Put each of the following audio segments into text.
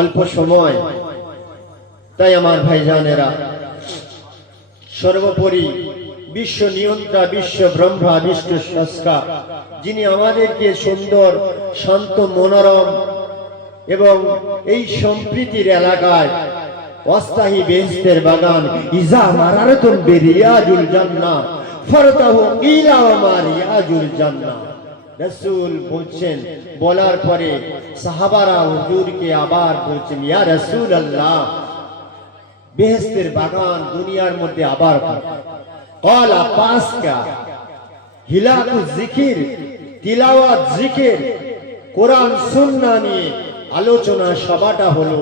অল্প সময়, তাই আমার ভাইজানেরা, সর্বোপরি বিশ্ব নিয়ন্ত্রা, বিশ্ব ব্রহ্মা, বিশ্ব স্রষ্টা, যিনি আমাদেরকে সুন্দর, শান্ত, মনোরম এবং এই সম্প্রীতির এলাকায় অস্থায়ী বেহেশতের বাগান ইজা মারারতুম বিরিয়াজুল জান্নাহ ফারতাহু ইলা ওয়া রিয়াজুল জান্নাহ, রাসূল বলছেন। বলার পরে সাহাবারা হুজুরকে আবার বলছেন, ইয়া রাসূলুল্লাহ, বেহেশতের বাগান দুনিয়ার মধ্যে আবার ক্বালা পাসকা হিলাকু জিকির, তিলাওয়াত, জিকির, কোরআন সুন্নাহ নিয়ে আলোচনা সভাটা হলো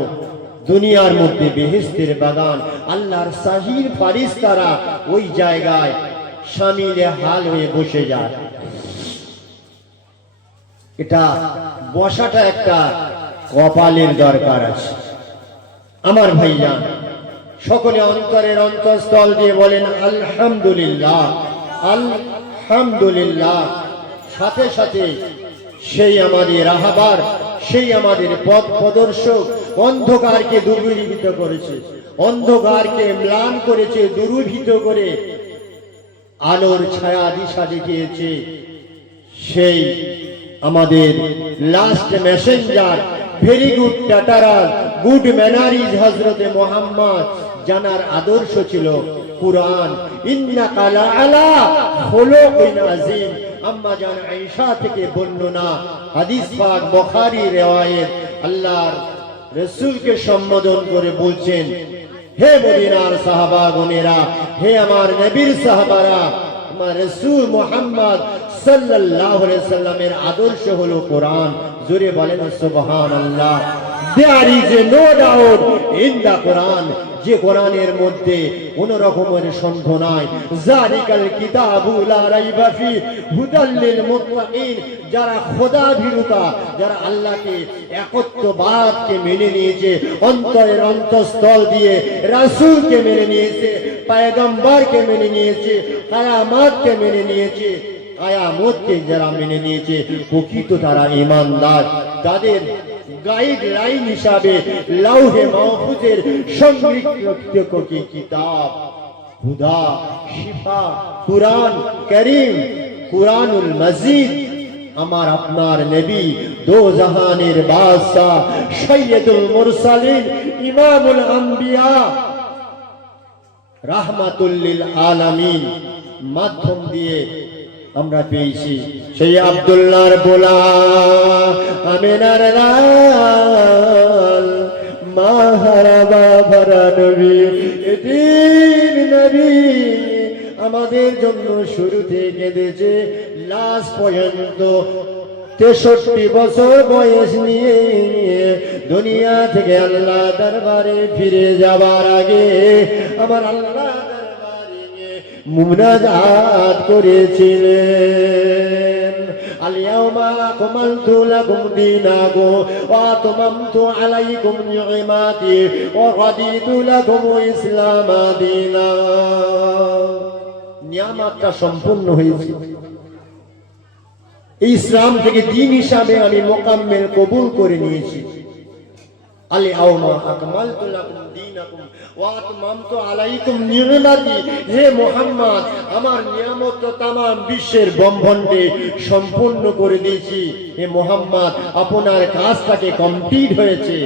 দুনিয়ার মধ্যে বেহেশতের বাগান। আল্লাহর সাহির ফারিস্তারা ওই জায়গায় শামিলে হাল হয়ে বসে যায়। এটা বসাটা একটা কপালের দরকার আছে। আমার ভাইজান, সকলে অন্তরের অন্তঃস্থল দিয়ে বলেন আলহামদুলিল্লাহ, আলহামদুলিল্লাহ। সাথে সাথে সেই আমাদের রাহাবার, সেই আমাদের পথ প্রদর্শক, অন্ধকারকে দূরীভূত করেছে, অন্ধকারকে ম্লান করেছে, দূরীভূত করে আলোর ছায়া দিশা দেখিয়েছে, সেই আমাদের last messenger, very good natural, good manners হযরতে মুহাম্মদ, জানার আদর্শ ছিল কুরআন। ইন্নাকা লাআলা খুলুকিন আযীম। আম্মা জান আয়েশা থেকে বর্ণনা, হাদিস পাক বুখারী riwayat, আল্লাহর রাসূলকে সম্বোধন করে বলছেন, হে মদিনার সাহাবাগণেরা, হে আমার নবীর সাহাবারা, আমার রাসূল মুহাম্মদ সাল্লাল্লাহু আলাইহি সাল্লামের আদর্শ হলো কোরআন। জোরে বলেন সুবহানাল্লাহ। There is no doubt in the Quran, যে কোরআনের মধ্যে কোন রকমের সন্দেহ নাই। জালিকাল কিতাবু লা রাইবা ফি হুদাল লিল মুত্তাকিন, যারা খোদা ভীরুতা, যারা আল্লাহকে একত্ববাদকে মেনে নিয়েছে, অন্তরের অন্তঃস্থল দিয়ে রাসূলকে মেনে নিয়েছে, পয়গম্বরকে মেনে নিয়েছে, কিয়ামতকে মেনে নিয়েছে, কিয়ামতকে যারা মেনে নিয়েছে, প্রকৃত তারা ঈমানদার। তাদের গাইডলাইন হিসাবে লাউহে মাহফুজের সংরক্ষিত কিতাব হুদা, শিফা, কুরআন কারীম, কুরআনুল মাজিদ, আমার আপনার নবী, দো জাহানের বাদশা, সৈয়দুল মুরসালিন, ইমামুল আম্বিয়া, রাহমাতুল লিল আলামিন মাধ্যম দিয়ে আমরা পেয়েছি সেই আব্দুল্লাহর বোলা, আমিনার লাল, মাহারাবা ভরা নবী, এতিম নবী আমাদের জন্য শুরু থেকে কেঁদেছে লাস্ট পর্যন্ত। 63 বছর বয়স নিয়ে দুনিয়া থেকে আল্লাহ দরবারে ফিরে যাবার আগে আমার আল্লাহ মুনাজাত করেছিলেন, আল-ইয়াওমা আকমালতু লাকুম দীনাকুম ওয়া আতমামতু আলাইকুম নি'মাতি ওয়া রাদিতু লাকুম ইসলাম দীনা। নিয়ামতটা সম্পূর্ণ হয়েছে, ইসলাম থেকে দিন হিসাবে আমি মোকাম্মেল কবুল করে নিয়েছি। আল-ইয়াওমা আকমালতু লাকুম দীনাকুম ওয়া আতমামতু আলাইকুম নি'মাতি, হে মুহাম্মদ, আমার নিয়ামত তো তামাম বিশ্বের ব্রহ্মাণ্ডে সম্পূর্ণ করে দিয়েছি। হে মুহাম্মদ, আপনার কাজটাকে কমপ্লিট হয়েছে।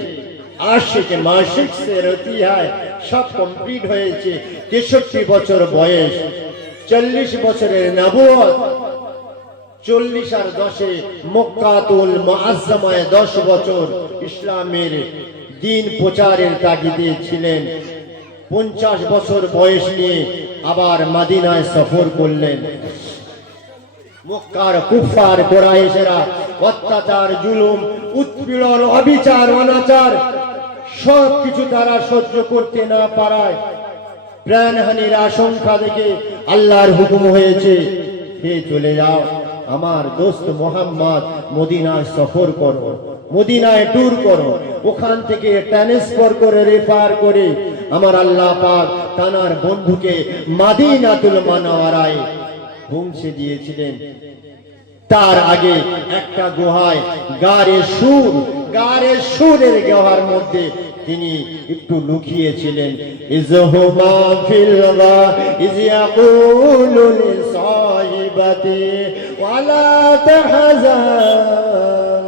আশিকে মাশিক সে রতি হয়, সব কমপ্লিট হয়েছে। 63 বছর বয়স, 40 বছরের নবুয়ত, 40 আর 10 মক্কাতুল মুআজ্জামায় 10 বছর ইসলামের দিন প্রচারের তাগিদে ছিলেন। 50 বছর বয়স নিয়ে আবার মদিনায় সফর করলেন। মক্কার কুফার কুরাইশেরা অত্যাচার, জুলুম, উৎপীড়ন, অবিচার, অনাচার সব কিছু তারা সহ্য করতে না পারায় প্রাণহানির আশঙ্কা দেখে আল্লাহর হুকুম হয়েছে, হে চলে যাও, আমার দোস্ত মুহাম্মদ মদিনায় সফর করো, মদিনায় ট্যুর করো, ওখান থেকে ট্রান্সফার করে রেফার করে আমার আল্লাহ পাক তানার বন্ধুকে মদিনাতুল মুনাওয়ারায় পৌঁছে দিয়েছিলেন। তার আগে একটা গুহায় গারে সুর, গারে সুরের গাওয়ার মধ্যে তিনি একটু লুকিয়েছিলেন। ইজহুমা ফিল গা ইজ ইয়াকুলু লিসাহিবাতি ওয়ালা তাহজান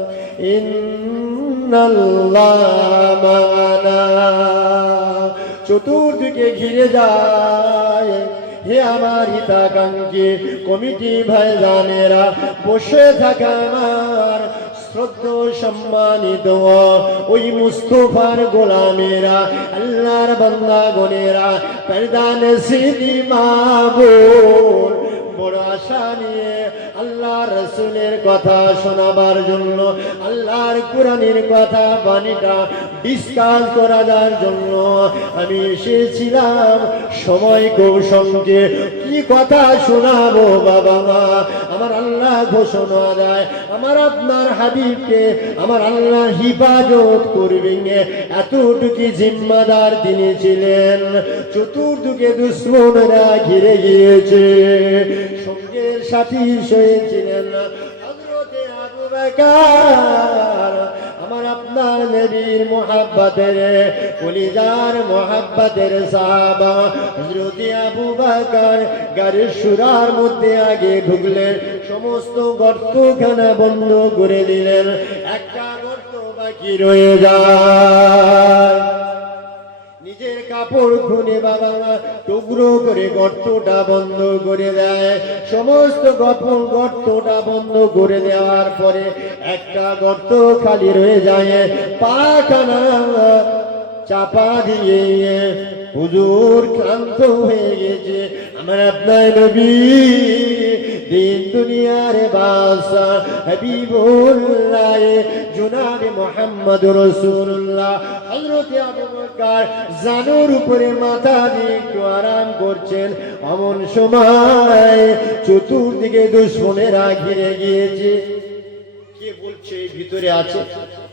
ইন্নাল্লাহা মা'ানা। চতুর্দিকে ঘিরে যায়, হে আমার হিতাকাঙ্ক্ষী কমিটি ভাইজানেরা, বসে থাকা আমার শ্রদ্ধ সম্মানিত ওই মুস্তফার গোলামেরা, আল্লাহর বান্দাগণেরা, পর্দান সিদি মাবুদ বড় আশা নিয়ে আল্লাহর রাসূলের কথা শোনাবার জন্য, আল্লাহর কোরআনের কথা বাণীটা ডিসকাস করার জন্য আমি এসেছিলাম। সময় খুব সংক্ষেপ, কি কথা শোনাবো বাবা মা? আমার আল্লাহ ঘোষণা দেয় আমার আপনার হাবিবকে আমার আল্লাহ হিফাজত করবেন, এতটুকু জিম্মাদার তিনি ছিলেন। চতুর্দিকে দুশমনরা ঘিরে গিয়েছে, সঙ্গের সাথী হয়েছিলেন হযরতে আবু বকর, আমার আপনার নবীর মুহাব্বতের কলিজার মুহাব্বতের সাহাবা হযরতে আবু বকর গাড়ির সুরার মধ্যে আগে ঢুকলেন, সমস্ত গর্তখানা বন্ধ করে দিলেন, একটা গর্ত বাকি রয়ে যায়। নিজের কাপড় খুলে বাবা টুকরো করে গর্তটা বন্ধ করে দেয়। সমস্ত গর্তটা বন্ধ করে দেওয়ার পরে একটা গর্ত খালি রয়ে যায়, পাখানা চাপা দিয়ে হুজুর ক্লান্ত হয়ে গেছে। আমার আপনার নবী দিন দুনিয়ার বাদশা হাবিবুল্লাহ জনাবে মুহাম্মদুর রাসূলুল্লাহ হযরতে আবু বকর জানুর উপরে মাথা দিয়ে একটু আরাম করছেন, এমন সময় চতুর্দিকে দুশমনেরা ঘিরে গিয়েছে। কে বলছে ভিতরে আছে,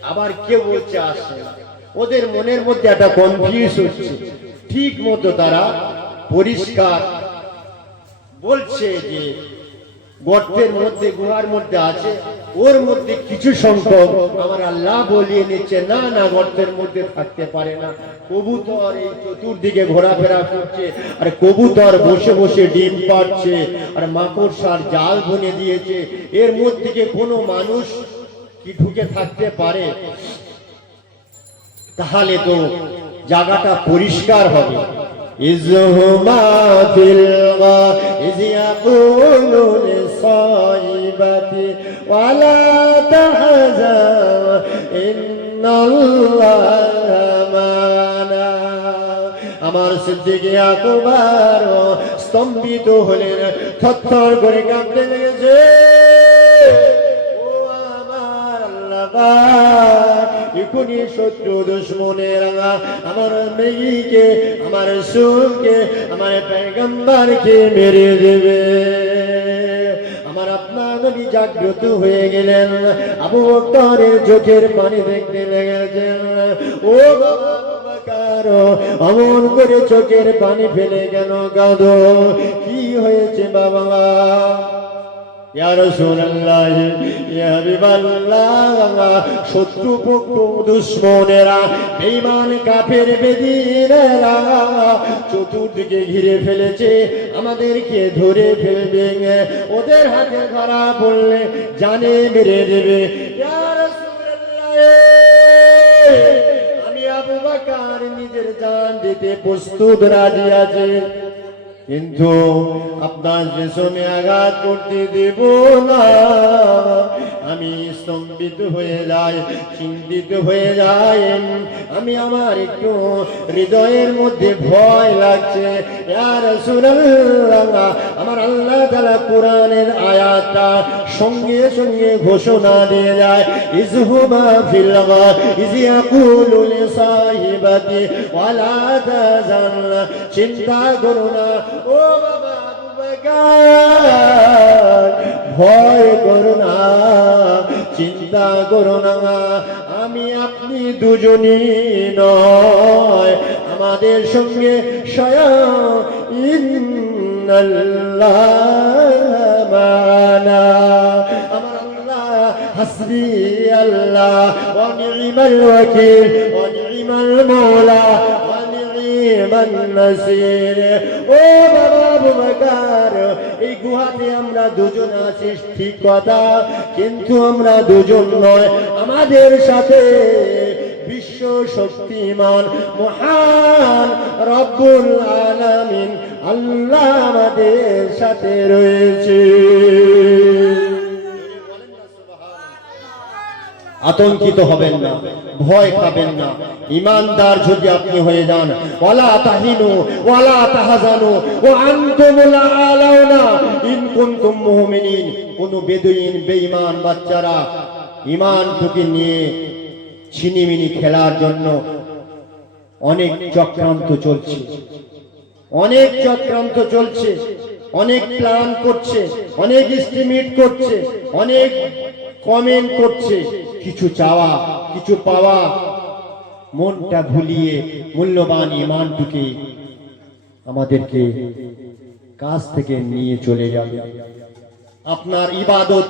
আবার কে বলছে আসছে। ওদের মনের মধ্যে একটা কনফিউজ হচ্ছে, ঠিক মতো তারা পরিষ্কার বলছে যে গর্তের মধ্যে গুহার মধ্যে আছে, ওর মধ্যে কিছু সংখ্যক আমার আল্লাহ বলিয়ে নিচ্ছে না না গর্তের মধ্যে থাকতে পারে না। কবুতর এই চতুর্দিকে ঘোরাফেরা করছে, আর কবুতর বসে বসে ডিম পাড়ছে, আর মাকড়সার জাল বুনে দিয়েছে, এর মধ্যে কোনো মানুষ কি ঢুকে থাকতে পারে? তাহলে তো জায়গাটা পরিষ্কার হবে। ইজহুমা ফিল গাইজ ইয়াকুলু লিসাহিবাতি ওয়ালা তাহজান ইন্নাল্লাহা মা'ানা। আমার সিদ্দিক আকবর স্তম্ভিত হলেন, থরথর করে কাঁপতে লেগেছে। ও আমার আল্লাহ, এখনই শত্রু দুশমনেরা আমার মেয়েকে, আমার রাসূলকে, আমার পয়গম্বরকে মেরে দেবে। আমার আপনার নবী জাগ্রত হয়ে গেলেন, আবু বকরের চোখের পানি দেখতে লেগেছেন। ও বাবা বকর, অমন করে চোখের পানি ফেলে কেন কাঁদো? কি হয়েছে বাবা? ইয়া রাসূলুল্লাহ, ইয়া হাবিবাল্লাহ, শত্রুপক্ষ দুশমনেরা, বেঈমান কাফের বেদিনেরা চতুর্দিকে ঘিরে ফেলেছে, আমাদেরকে ধরে ফেলবে, ওদের হাতে ধরা পড়লে জানে মেরে দেবে। ইয়া রাসূলুল্লাহ, আমি আবু বকর নিজের জান দিতে প্রস্তুত, রাজি আছি, কিন্তু আপনার পেছনে আঘাত করতে দেব না। আমি স্তম্ভিত হয়ে যাই, চিন্তিত হয়ে যাই, আমি আমার একটু হৃদয়ের মধ্যে ভয় লাগছে। ইয়া রাসূলুল্লাহ, আমার আল্লাহ তাআলা কোরআনের আয়াতটা সঙ্গে সঙ্গে ঘোষণা দিয়ে যায়, ইজহুমা ফিল গাইজ ইয়াকুলু লিসাহিবাতি ওয়ালা তাহজান, চিন্তা করো না ও বাবা আবু বকর, ভয় করো না, চিন্তা করো না, আমি আপনি দুজনই নয়, আমাদের সঙ্গে স্বয়ং ইন্নাল্লাহা মা'ানা, আমার আল্লাহ হাসবি আল্লাহ ওয়া নি'মাল ওয়াকিল ওয়া নি'মাল মাওলা ওয়া নি'মান নাসির। ও বাবা আবু বকর, এই গুহাতে আমরা দুজন আছি ঠিক কথা, কিন্তু আমরা দুজন নয়, আমাদের সাথে বিশ্ব শক্তিমান মহান রব্বুল আলামিন আল্লাহ আমাদের সাথে রয়েছে। আতঙ্কিত হবেন না, ভয় খাবেন না। ইমানদার যদি আপনি হয়ে যান, ওয়ালা তাহিনু ওয়ালা তাহজানু ওয়া আনতুমুল আলাউনা ইন কুনতুম মুমিনিন। কোন বেদুইন বেঈমান বাচ্চারা ঈমানটুকু নিয়ে ছিনিমিনি খেলার জন্য অনেক চক্রান্ত চলছে, অনেক চক্রান্ত চলছে, অনেক প্ল্যান করছে, অনেক এস্টিমেট করছে, অনেক কমেন্ট করছে, কিছু চাওয়া কিছু পাওয়া, মনটা ভুলিয়ে মূল্যবান ঈমানটুকে আমাদেরকে কাছ থেকে নিয়ে চলে যাবে। আপনার ইবাদত